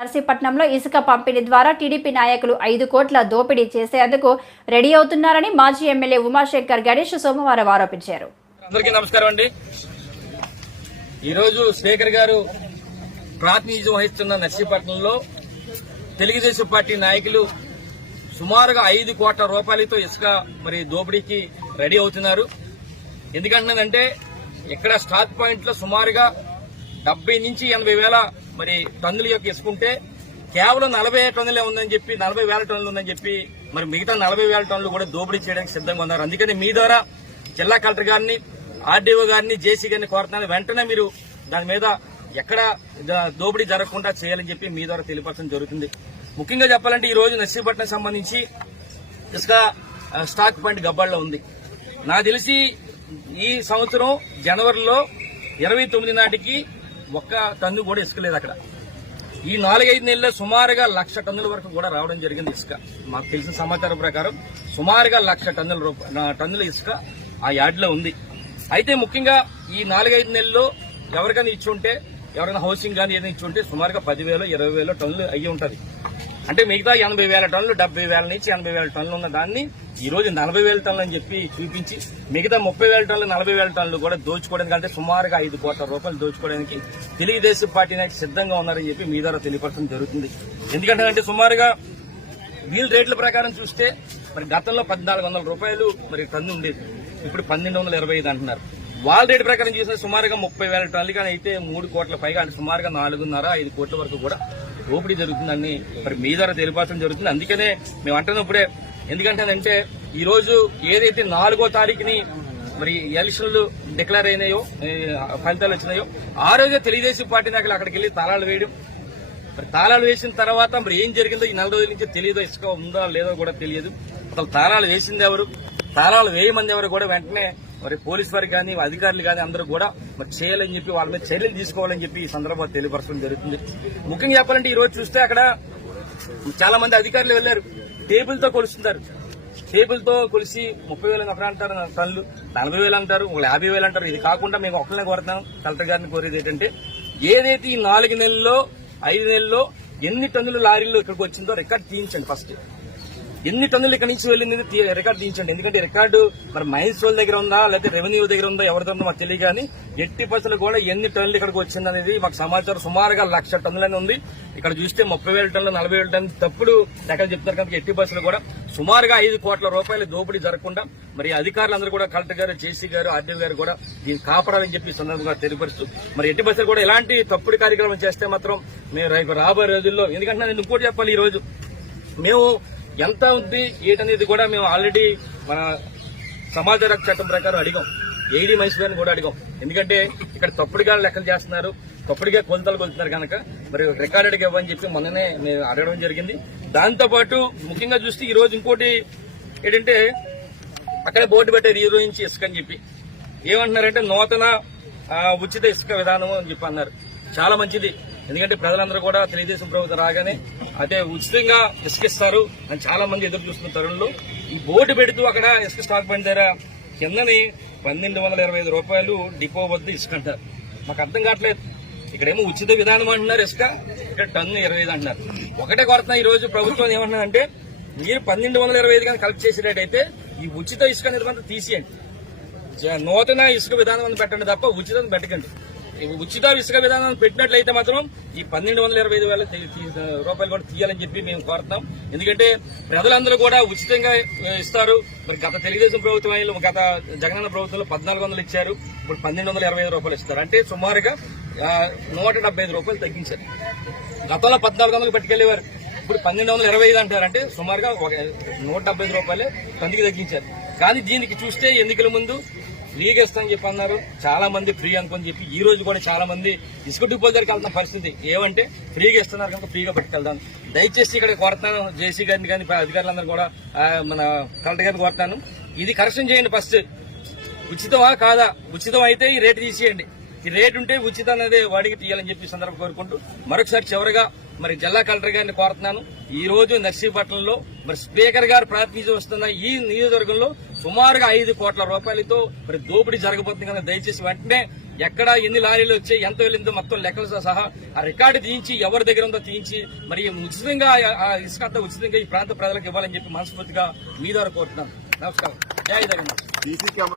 నర్సీపట్నంలో ఇసుక పంపిణీ ద్వారా టీడీపీ నాయకులు ఐదు కోట్ల దోపిడీ చేసేందుకు రెడీ అవుతున్నారని మాజీ ఎమ్మెల్యే ఉమాశంకర్ గణేష్ సోమవారం ఆరోపించారు. అందరికీ నమస్కారం అండి. ఈరోజు శేఖర్ గారు ప్రాతినిధ్యం వహిస్తున్న నర్సీపట్నంలో తెలుగుదేశం పార్టీ నాయకులు సుమారుగా ఐదు కోట్ల రూపాయలతో ఇసుక మరి దోపిడీకి రెడీ అవుతున్నారు. ఎందుకంటున్నానంటే ఇక్కడ స్టాక్ పాయింట్లో సుమారుగా డెబ్బై నుంచి ఎనభై వేల మరి టన్నుల యొక్క ఇసుకుంటే కేవలం నలభై టన్నులే ఉందని చెప్పి నలభై వేల టన్నులు ఉందని చెప్పి మరి మిగతా నలభై వేల టన్నులు కూడా దోపిడీ చేయడానికి సిద్ధంగా ఉన్నారు. అందుకని మీ ద్వారా జిల్లా కలెక్టర్ గారిని ఆర్డీఓ గారిని జేసీ గారిని కోరుతున్నాను. వెంటనే మీరు దాని మీద ఎక్కడ దోపిడీ జరగకుండా చేయాలని చెప్పి మీ ద్వారా తెలియపరచడం జరుగుతుంది. ముఖ్యంగా చెప్పాలంటే ఈ రోజు నర్సీపట్నం సంబంధించి ఇసుక స్టాక్ పాయింట్ గబ్బాల్లో ఉంది. నాకు తెలిసి ఈ సంవత్సరం జనవరిలో ఇరవై తొమ్మిది నాటికి ఒక్క టన్ను కూడా ఇసుక లేదు అక్కడ. ఈ నాలుగైదు నెలల్లో సుమారుగా లక్ష టన్నుల వరకు కూడా రావడం జరిగింది ఇసుక. మాకు తెలిసిన సమాచారం ప్రకారం సుమారుగా లక్ష టన్నుల రూప- టన్నుల ఇసుక ఆ యార్డ్లో ఉంది. అయితే ముఖ్యంగా ఈ నాలుగైదు నెలల్లో ఎవరికైనా ఇచ్చి ఉంటే ఎవరైనా హౌసింగ్ కానీ ఏదైనా ఇచ్చి ఉంటే సుమారుగా పదివేలు ఇరవై వేలు టన్నులు అయ్యి ఉంటుంది. అంటే మిగతా ఎనభై వేల టన్నులు డెబ్బై వేల నుంచి ఎనభై వేల టన్నులు ఉన్న దాన్ని ఈరోజు నలభై వేల టన్నులు అని చెప్పి చూపించి మిగతా ముప్పై వేల టన్నులు నలభై వేల టన్నులు కూడా దోచుకోవడానికి అంటే సుమారుగా ఐదు కోట్ల రూపాయలు దోచుకోవడానికి తెలుగుదేశం పార్టీ నాయకులు సిద్ధంగా ఉన్నారని చెప్పి మీ ద్వారా తెలియపరచడం జరుగుతుంది. ఎందుకంటే అంటే సుమారుగా వీల్ రేట్ల ప్రకారం చూస్తే మరి గతంలో పద్నాలుగు వందల రూపాయలు మరి టన్ను ఉండేది. ఇప్పుడు పన్నెండు వందల ఇరవై ఐదు అంటున్నారు. వాళ్ళ రేట్ ప్రకారం చూస్తే సుమారుగా ముప్పై వేల టన్నులు కానీ అయితే మూడు కోట్ల పైగా అంటే సుమారుగా నాలుగున్నర ఐదు కోట్ల వరకు కూడా దోపిడీ జరుగుతుందని మరి మీ ద్వారా తెలియపరచడం జరుగుతుంది. అందుకనే మేము అంటున్నప్పుడే ఎందుకంటేనంటే ఈరోజు ఏదైతే నాలుగో తారీఖుని మరి ఎలక్షన్లు డిక్లేర్ అయినాయో ఫలితాలు వచ్చినాయో ఆ రోజే తెలుగుదేశం పార్టీ నాయకులు అక్కడికి వెళ్ళి తాళాలు వేయడం. మరి తాళాలు వేసిన తర్వాత మరి ఏం జరిగిందో ఈ నెల రోజుల నుంచి తెలియదో ఇసుక ఉందో లేదో కూడా తెలియదు. అసలు తాళాలు వేసింది ఎవరు? తాళాలు వేయమంది ఎవరు కూడా వెంటనే మరి పోలీస్ వారికి కానీ అధికారులు కానీ అందరూ కూడా మరి చేయాలని చెప్పి వాళ్ళ మీద చర్యలు తీసుకోవాలని చెప్పి ఈ సందర్భంగా తెలియపరచడం జరుగుతుంది. ముఖ్యంగా చెప్పాలంటే ఈ రోజు చూస్తే అక్కడ చాలా మంది అధికారులు వెళ్ళారు టేబుల్తో టేబుల్తో టేబుల్తో కొలిసి ముప్పై వేలు ఒకరు అంటారు? టన్నులు నలభై వేలు అంటారు ఒక యాభై వేలు అంటారు. ఇది కాకుండా మేము ఒకరినే కోరుతాం కలెక్టర్ గారిని కోరేది ఏంటంటే ఏదైతే ఈ నాలుగు నెలల్లో ఐదు నెలల్లో ఎన్ని టన్నులు లారీలు ఇక్కడికి వచ్చిందో రికార్డ్ తీయించండి ఫస్ట్. ఎన్ని టన్నులు ఇక్కడ నుంచి వెళ్ళింది రికార్డు తీయించండి. ఎందుకంటే రికార్డు మరి మైన్స్ వాళ్ళ దగ్గర ఉందా లేకపోతే రెవెన్యూ దగ్గర ఉందా ఎవరిదో మాకు తెలియదు కానీ ఎట్టి బస్సులు కూడా ఎన్ని టన్నులు ఇక్కడికి వచ్చింది అనేది మాకు సమాచారం సుమారుగా లక్ష టన్నులని ఉంది. ఇక్కడ చూస్తే ముప్పై వేల టన్నులు నలభై వేల టన్నులు తప్పుడు లెక్కలు చెప్తారు కనుక ఎట్టి బస్సులు కూడా సుమారుగా ఐదు కోట్ల రూపాయలు దోపిడీ జరగకుండా మరి అధికారులందరూ కూడా కలెక్టర్ గారు జేసీ గారు ఆర్డీఓ గారు కూడా దీన్ని కాపాడాలని చెప్పి సందర్భంగా తెలియపరుస్తూ మరి ఎట్టి బస్సులు కూడా ఎలాంటి తప్పుడు కార్యక్రమం చేస్తే మాత్రం మేము రేపు రాబోయే రోజుల్లో ఎందుకంటే నేను ఇంకోటి చెప్పాలి ఈ రోజు మేము ఎంత ఉంది ఏంటనేది కూడా మేము ఆల్రెడీ మన సమాచార హక్కు చట్టం ప్రకారం అడిగాం. ఏడీ మనిషి గారిని కూడా అడిగాం. ఎందుకంటే ఇక్కడ తప్పుడుగా లెక్కలు చేస్తున్నారు తప్పుడుగా కొలతలు కొలుతున్నారు కనుక మరి రికార్డెడ్గా ఇవ్వని చెప్పి మొన్ననే మేము అడగడం జరిగింది. దాంతో పాటు ముఖ్యంగా చూస్తే ఈ రోజు ఇంకోటి ఏంటంటే అక్కడ బోర్డు పెట్టారు ఈ రోజు నుంచి ఇసుక అని చెప్పి. ఏమంటున్నారంటే నూతన ఉచిత ఇసుక విధానం అని చెప్పి అన్నారు. చాలా మంచిది. ఎందుకంటే ప్రజలందరూ కూడా తెలుగుదేశం ప్రభుత్వం రాగానే అదే ఉచితంగా ఇసుక ఇస్తారు అని చాలా మంది ఎదురు చూస్తున్న తరుణంలో ఈ బోర్డు పెడుతూ అక్కడ ఇసుక స్టాక్ బండి దగ్గర కిందని పన్నెండు వందల ఇరవై ఐదు రూపాయలు డిపో వద్ద ఇసుక అంటారు. మాకు అర్థం కావట్లేదు. ఇక్కడేమో ఉచిత విధానం అంటున్నారు ఇసుక ఇక్కడ టన్ను ఇరవై ఐదు అంటున్నారు. ఒకటే కొరత ఈ రోజు ప్రభుత్వం ఏమంటున్నారంటే మీరు పన్నెండు వందల ఇరవై ఐదు కానీ కలెక్ట్ చేసేటట్టయితే ఈ ఉచిత ఇసుక నిర్బంధం తీసేయండి. నూతన ఇసుక విధానం పెట్టండి తప్ప ఉచితం పెట్టకండి. ఉచిత ఇసుక విధానం పెట్టినట్లయితే మాత్రం ఈ పన్నెండు వందల ఇరవై ఐదు వేల రూపాయలు కూడా తీయాలని చెప్పి మేము కోరుతున్నాం. ఎందుకంటే ప్రజలందరూ కూడా ఉచితంగా ఇస్తారు. మరి గత తెలుగుదేశం ప్రభుత్వం గత జగనన్న ప్రభుత్వంలో పద్నాలుగు వందలు ఇచ్చారు. ఇప్పుడు పన్నెండు వందల ఇరవై ఐదు రూపాయలు ఇస్తారు అంటే సుమారుగా నూట డెబ్బై ఐదు రూపాయలు తగ్గించారు. గతంలో పద్నాలుగు వందలు పట్టుకెళ్ళేవారు ఇప్పుడు పన్నెండు వందల ఇరవై ఐదు అంటారంటే సుమారుగా ఒక నూట డెబ్బై ఐదు రూపాయలు కందికి తగ్గించారు. కానీ దీనికి చూస్తే ఎన్నికల ముందు ఫ్రీగా ఇస్తామని చెప్పి అన్నారు. చాలా మంది ఫ్రీ అనుకొని చెప్పి ఈ రోజు కూడా చాలా మంది ఇసుక డిపో వెళ్తున్న పరిస్థితి. ఏమంటే ఫ్రీగా ఇస్తున్నారు కనుక ఫ్రీగా పట్టుకెళ్తాను దయచేసి ఇక్కడ కోరుతాను జేసీ గారిని కానీ అధికారులందరూ కూడా మన కలెక్టర్ గారిని కోరుతాను ఇది కరెక్షన్ చేయండి ఫస్ట్. ఉచితమా కాదా? ఉచితం అయితే ఈ రేటు తీసేయండి. ఈ రేటు ఉంటే ఉచితం అనేది వాడికి తీయాలని చెప్పి సందర్భం కోరుకుంటూ మరొకసారి చివరిగా మరి జిల్లా కలెక్టర్ గారిని కోరుతున్నాను. ఈ రోజు నర్సీపట్నంలో మరి స్పీకర్ గారు ప్రాతినిధ్యం వస్తున్న ఈ నియోజకవర్గంలో సుమారుగా ఐదు కోట్ల రూపాయలతో మరి దోపిడీ జరగబోతుంది కదా దయచేసి వెంటనే ఎక్కడ ఎన్ని లారీలు వచ్చాయి ఎంత వెళ్ళిందో మొత్తం లెక్కలతో సహా ఆ రికార్డు తీయించి ఎవరి దగ్గర ఉందో తీయించి మరి ఉచితంగా ఆ- ఇసుక అంతా ఉచితంగా ఈ ప్రాంత ప్రజలకు ఇవ్వాలని చెప్పి మనస్ఫూర్తిగా మీ ద్వారా కోరుతున్నాను. నమస్కారం. జై జగన్నాథ్.